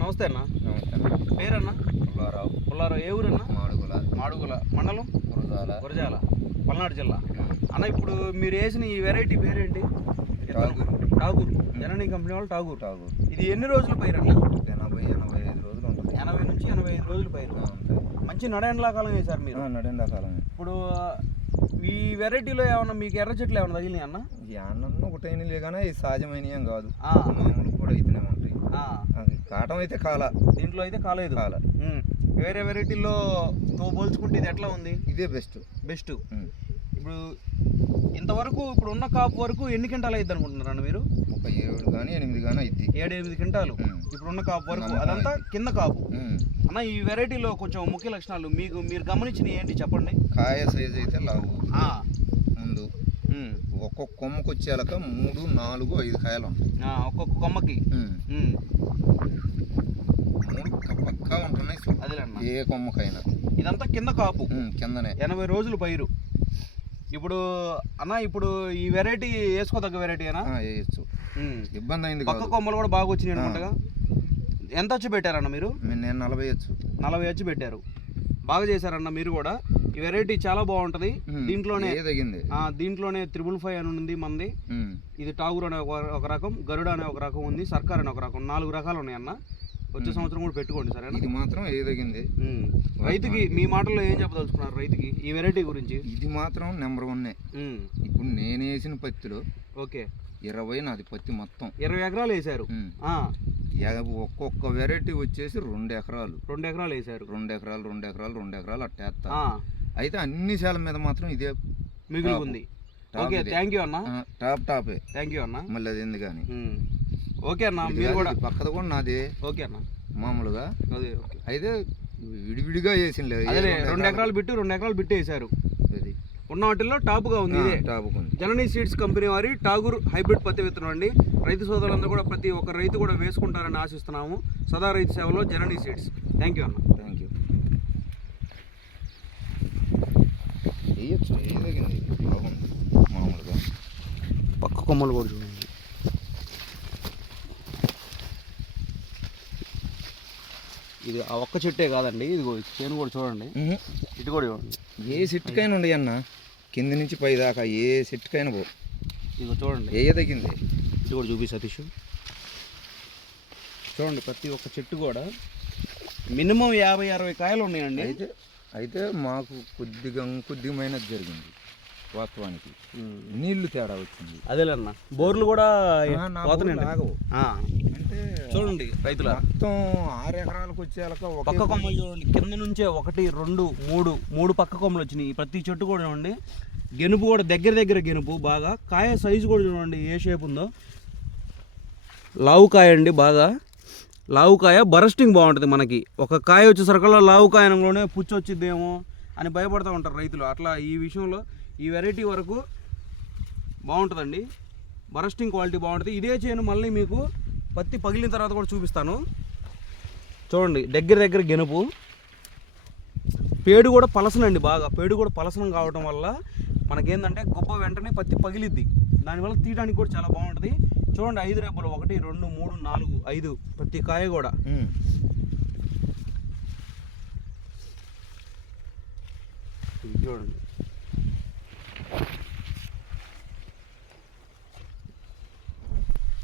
నమస్తే అన్న. నమస్తే అన్న. పేరన్నా? పుల్లారావు. ఏ ఊరన్నా? మాడుగుల మండలం గురజాల, పల్నాడు జిల్లా. అన్న, ఇప్పుడు మీరు వేసిన ఈ వెరైటీ పేరేంటి? ఠాగూర్. జననీ కంపెనీ వాళ్ళు ఠాగూర్. ఇది ఎన్ని రోజుల పైరు అన్న? 80-85 రోజులు ఉంటుంది. 80 నుంచి 85 రోజుల పైరు. మంచి నడెండ్లాకాలం వేశారు మీరు. నడెండాకాలం. ఇప్పుడు ఈ వెరైటీలో ఏమన్నా మీకు ఎర్ర చెట్లు ఏమన్నా తగిలినాయి అన్న? ఈ అన్నం ఒకటైనలే కానీ ఇది సహజమైన ఏం కాదు, మామూలు కూడా అయితేనే ఉంటాయి. కాటం అయితే కాల, దీంట్లో అయితే కాలేదు. వేరే వెరైటీల్లో తో పోల్చుకుంటే ఇది ఎట్లా ఉంది? ఇదే బెస్ట్. ఇప్పుడు ఇంతవరకు ఇప్పుడు ఉన్న కాపు వరకు ఎన్ని క్వింటాలు అయింది అనుకుంటున్నారన్న మీరు? ఒక 7 కానీ 8 కానీ అయింది. 7-8 క్వింటాలు ఇప్పుడున్న కాపు వరకు. అదంతా కింద కాపు. అన్న, ఈ వెరైటీలో కొంచెం ముఖ్య లక్షణాలు మీరు గమనించినవి ఏంటి చెప్పండి? కాయ సైజ్ అయితే లావు, ముందు ఒక్కొక్క కొమ్మకు వచ్చేలాక 3, 4, 5 కాయలు ఉంటాయి. ఒక్కొక్క కొమ్మకి 3 పక్కా ఉంటున్నాయి. అదేలేండి, ఏ కొమ్మకైనా. ఇదంతా కింద కాపు, కిందనే 80 రోజులు పైరు. ఇప్పుడు అన్న, ఇప్పుడు ఈ వెరైటీ వేసుకోదగ్గ వెరైటీ అయినా వేయచ్చు, ఇబ్బంది అయింది. పక్క కొమ్మలు కూడా బాగా వచ్చినాయి అనుకుంటా. ఎంత వచ్చి పెట్టారన్న మీరు? నేను 40 వచ్చి పెట్టారు. బాగా చేశారన్న మీరు కూడా. ఈ వెరైటీ చాలా బాగుంటది. దీంట్లోనే 555 అని ఉంది మంది. ఇది ఠాగూర్ అనే ఒక రకం, గరుడ అనే ఒక రకం ఉంది, సర్కార్ అనే ఒక రకం. 4 రకాలు ఉన్నాయి అన్న. వచ్చే సంవత్సరం కూడా పెట్టుకోండి సరే. ఇది మాత్రం ఏదగింది. రైతుకి మీ మాటల్లో ఏం చెప్పదలుచుకున్నారు రైతుకి ఈ వెరైటీ గురించి? ఇది మాత్రం నెంబర్ 1. ఇప్పుడు నేను వేసిన పత్తిలో ఓకే 20 నాది పత్తి మొత్తం 20 ఎకరాలు వేసారు. ఒక్కొక్క వెరైటీ వచ్చేసి 2 ఎకరాలు. 2 ఎకరాలు వేసారు. 2 ఎకరాలు అట్టేస్తా. అయితే అన్ని శాల మీద మాత్రం ఇదే మిగిలి ఉంది. ఓకే, థ్యాంక్ యూ అన్న. టాపే. థ్యాంక్ యూ అన్న. మళ్ళీ అది ఎందుకు కానీ. ఓకే అన్న, మీరు కూడా పక్కది కూడా నాది. ఓకే అన్న, మామూలుగా అదే అయితే విడివిడిగా వేసిన లేదు. అదే 2 ఎకరాలు బిట్టు 2 ఎకరాలు బిట్టు వేసారు. ఉన్న వాటిల్లో టాప్గా ఉంది ఇదే. జననీ సీడ్స్ కంపెనీ వారి ఠాగూర్ హైబ్రిడ్ పత్తి విత్తనం అండి. రైతు సోదరులందరూ కూడా ప్రతి ఒక్క రైతు కూడా వేసుకుంటారని ఆశిస్తున్నాము. సదా రైతు సేవలో జననీ సీడ్స్. థ్యాంక్ యూ అన్న. Thank you. వేయచ్చు, ఏదగింది బాగుంది. మామూలుగా పక్క కొమ్మలు కూడా చూడండి. ఇది ఆ ఒక్క చెట్టే కాదండి, ఇది చేను కూడా చూడండి. ఇటు కూడా చూడండి. ఏ చెట్టుకైనా ఉండే అన్న, కింద నుంచి పై దాకా ఏ చెట్టుకైనా పో. ఇదిగో చూడండి, ఏ తగ్గింది. ఇటు కూడా చూపి సతీష్. చూడండి, ప్రతి ఒక్క చెట్టు కూడా మినిమం 50-60 కాయలు ఉన్నాయండి. అయితే మాకు కొద్దిమైనది జరిగింది వాస్తవానికి. నీళ్లు తేడా వచ్చింది. అదేలేన్న, బోర్లు కూడా ఆగవు. అంటే చూడండి రైతుల మొత్తం 6 ఎకరాలకు వచ్చేలాక పక్క కొమ్మలు చూడండి. కింద నుంచే 1, 2, 3 పక్క కొమ్మలు వచ్చినాయి. ప్రతి చెట్టు కూడా చూడండి. గెనుపు కూడా దగ్గర గెనుపు బాగా. కాయ సైజు కూడా చూడండి ఏ షేప్ ఉందో. లావు కాయ అండి, బాగా లావు కాయ. బరస్టింగ్ బాగుంటుంది మనకి. ఒక కాయ వచ్చేసరికల్లా లావు కాయనంలోనే పుచ్చి వచ్చిద్దేమో అని భయపడుతూ ఉంటారు రైతులు. అట్లా ఈ విషయంలో ఈ వెరైటీ వరకు బాగుంటుందండి. బరస్టింగ్ క్వాలిటీ బాగుంటుంది. ఇదే చేను మళ్ళీ మీకు పత్తి పగిలిన తర్వాత కూడా చూపిస్తాను. చూడండి, దగ్గర గెనుపు. పేడు కూడా పలసనండి బాగా. పేడు కూడా పలసనం కావడం వల్ల మనకేంటంటే గొప్ప వెంటనే పత్తి పగిలిద్ది. దానివల్ల తీయడానికి కూడా చాలా బాగుంటుంది. చూడండి, 5 రెబ్బలు 1, 2, 3, 4, 5 ప్రతి కాయ కూడా. చూడండి,